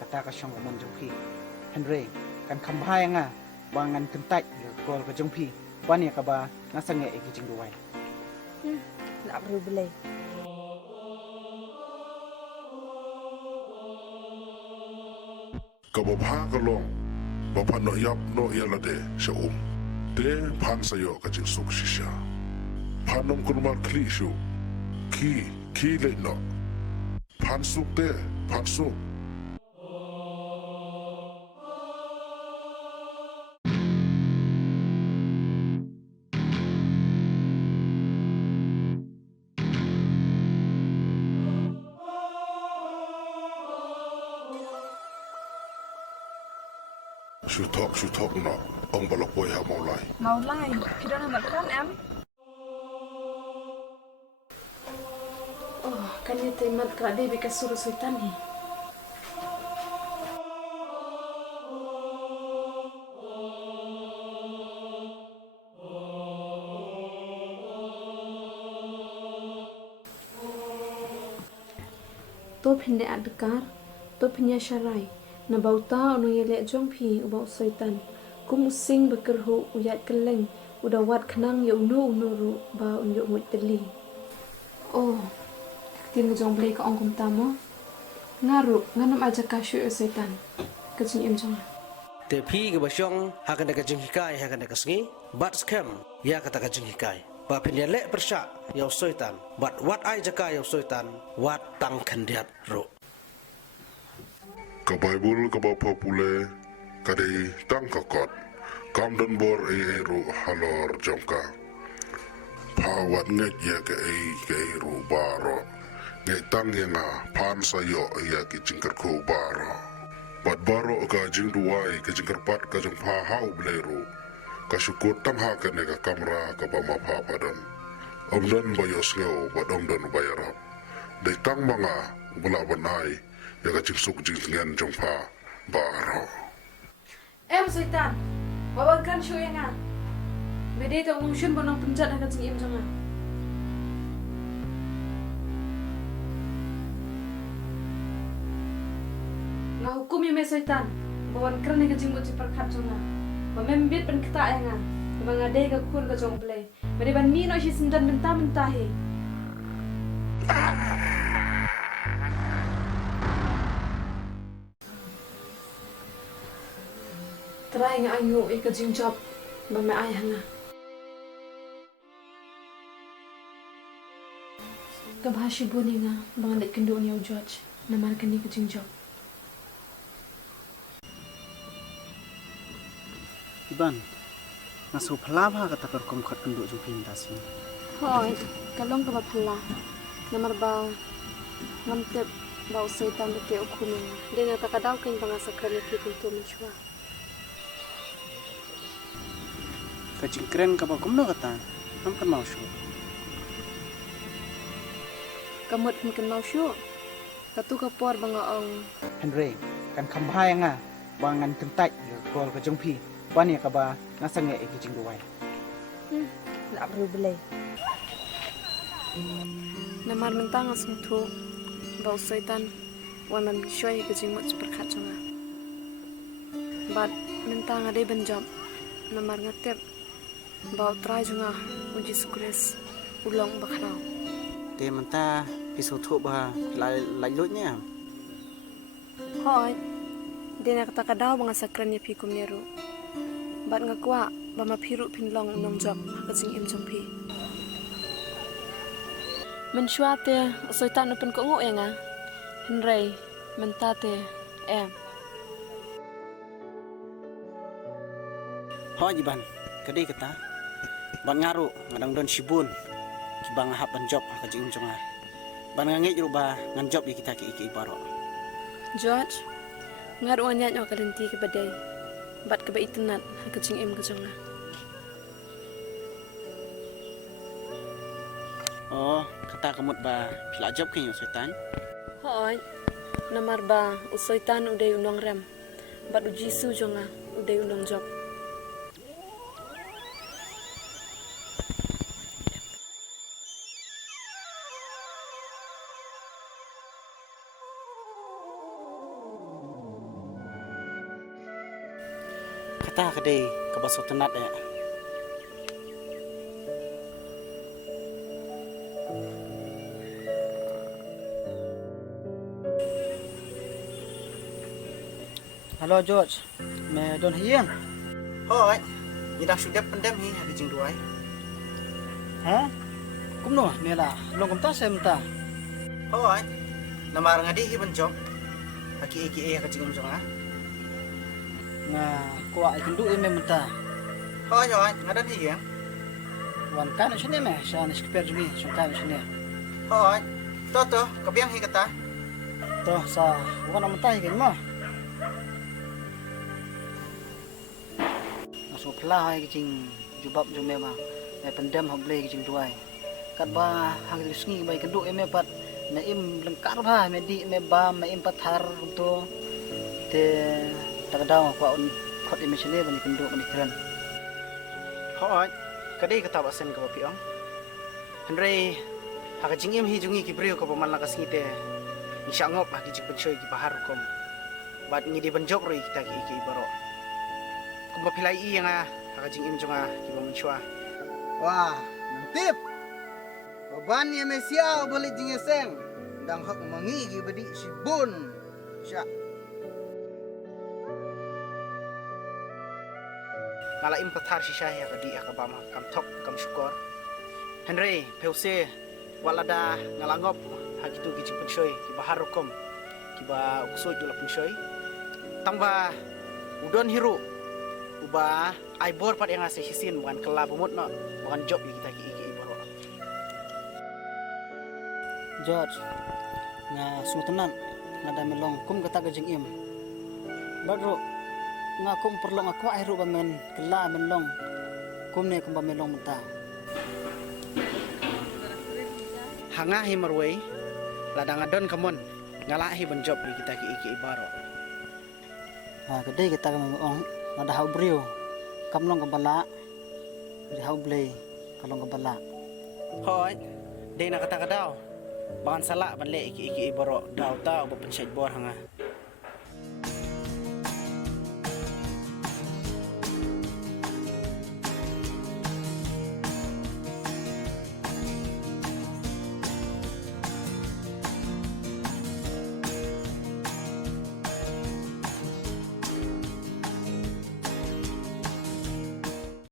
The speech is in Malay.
kata ka syong umon jongpi Henry kan kambhai nga bangan kentai gol ka jongpi bani ka ba nasange igi jing duwai nak perlu belai. Kababha kalong bapan no yap no yalade sya de pan sayo ka jing suk shisha panom kurmar kli shu ki le no pan suk de pan suk Shu talk no ong balok boy ha mau lai Mau lai, kita nak makan em. Oh, kan ni temat kerade bekas suruh sultan ni. To phinde adkar, to phinya syarai. Na bauta ono yele jongpi ubau sultan. Kumusing bekerhu uyat keleng udawat kenang ya unu ru ba unjuk mut teli. Oh, tin jong play ka ongkum tamo. Ngaru nganam aja kasyu sultan. Kecing em jong. Te pi ke basyong hakan ka jing hikai hakan ka sngi bat scam ya kata ka jing hikai ba pinya le persya ya sultan bat wat ai jaka ya sultan wat tang khandiat ro ka Bible ka ba popule kadai tang ka kot kam don bor ru halor jongka pawat ngek ya ke ru baro ngek tang ya na pan sayo ya ki jingkar ko baro bat baro ka jing duai ka jingkar pat ka jong pa hau bleru ka syukur tam ha ka ne ka kamera ka ba ma pa padan omdan bayos ngau ba dom dan bayarap dai tang manga bula banai ya ka jing suk jing ngan jong pa baro Em sultan, bawa kan syu yang ah. Bede ka ngusun bonong penjat nak kecing em jong ah. Nga hukum ya me sultan, bawa kan ni kecing buat perkat jong ah. Memembit pen kita yang ah. Mengade ka kur ka jong play. Bede ban ni no si sendan mentah-mentah he. Try nga ayu ka jing job ba me ay hanga. Kabhashi buni nga bang lit kendo niya George na markan ni ka jing job. iban nasu phalabha kata kar kum khat kundu jongpi intasi Hoy, kalong ka ba pala? Namar ba ngamtep ba usay tan ke ukumin. Di na takadaw kin pangasakran ni pintu menswa. ka jingkren ka ba kumno kata nam kan mau shu Kamot mungkin mau syu. Katu ka por banga ong. Henry kan kambhai nga bangan kentai gol ka jongpi bani ka ba nasange igi jing duwai Nak perlu belai. Namar mentang asum tu bau sultan wan man shoy ke jing mot perkat jonga. Bat mentang ade benjam namar ngatep bau trai jonga uji sukres ulong bakhrau. te manta pisu thu ba lai lut nya Hoy. Dina kata kadaw banga sakran ya pikum neru. Bat ngakwa ba mapiru pinlong nong job ka jing im jompi. Mensyuate sultan open ko ngo nga. Henry mentate em. ho jiban kadi kata ban ngaru ngadang don sibun kibang hap ban job ka jing jonga ban ngange ba ngan job di kita ki baro George ngaru anya nyo kalenti ke badai. Bat ke ba itnat ka jing im ka jonga. oh kata kamut ba pila job kinyo sultan Hoy. Namar ba usultan uday unong rem. Bat uji su jonga uday unong job. Kata kadai kabaso tenat ya. Halo George, me don hiang. Hoi, ni dah sudah pendam hi ha jing duai. Ha? Kumno me la long kam ta sem ta. Hoi, namar ngadi hi banjom. Aki ha jing jong ah. Nga ko ai kendu me menta. Hoi, ngadan hi ya. Wan kan sini me, shan skper jmi, shan kan sini. Hoi, to kabiang hi kata. To sa wan menta hi mo. Masuk pla hai kicing jubab jom me ba. Me pendam hoble kicing tuai. Kat ba hang sngi bai kendu me pat me im lengkar ba me di me ba me im pathar to te takdaw ko on khot im sini bani kendu bani kran. Hoi, kadai kata basen ka bapiong. Henry ha jing im hi jungi ki brio ko paman lakas ngite. Ni syangop ha ki jing pensoy ki bahar kom. Bat ngi di banjok roi kita ki baro. Kung mapilay iya nga, hakajing im nga, kiba mensua. Wah, nantip. Baban niya Mesia balik jing eseng. Dang hak mangi badi si bun. Sya. Ngala im pathar si syah kadi akabama kam tok kam syukor. Henry, peuse walada ngalangop hagitu gijing pensoy kiba harukom kiba uksoy dula pensoy. Tangba udon hiru uba ai bor pat yang asih hisin bukan kelab umut no bukan job kita ki boro. George, nga sutenan nga damelong kum kata gajing im. Baru nga kum perlu aku airu bamen kela melong kum ne kum bamelong menta. Hanga hi marway ladang adon kamon ngala hi ban job kita ki boro. Ha gede kita kamong ada hau brio kamlong kabala di hau blay kalong kabala. Hoi, day na kata kadaw. Bakan sala ban le iki boro daw ta obo pensay bor hanga.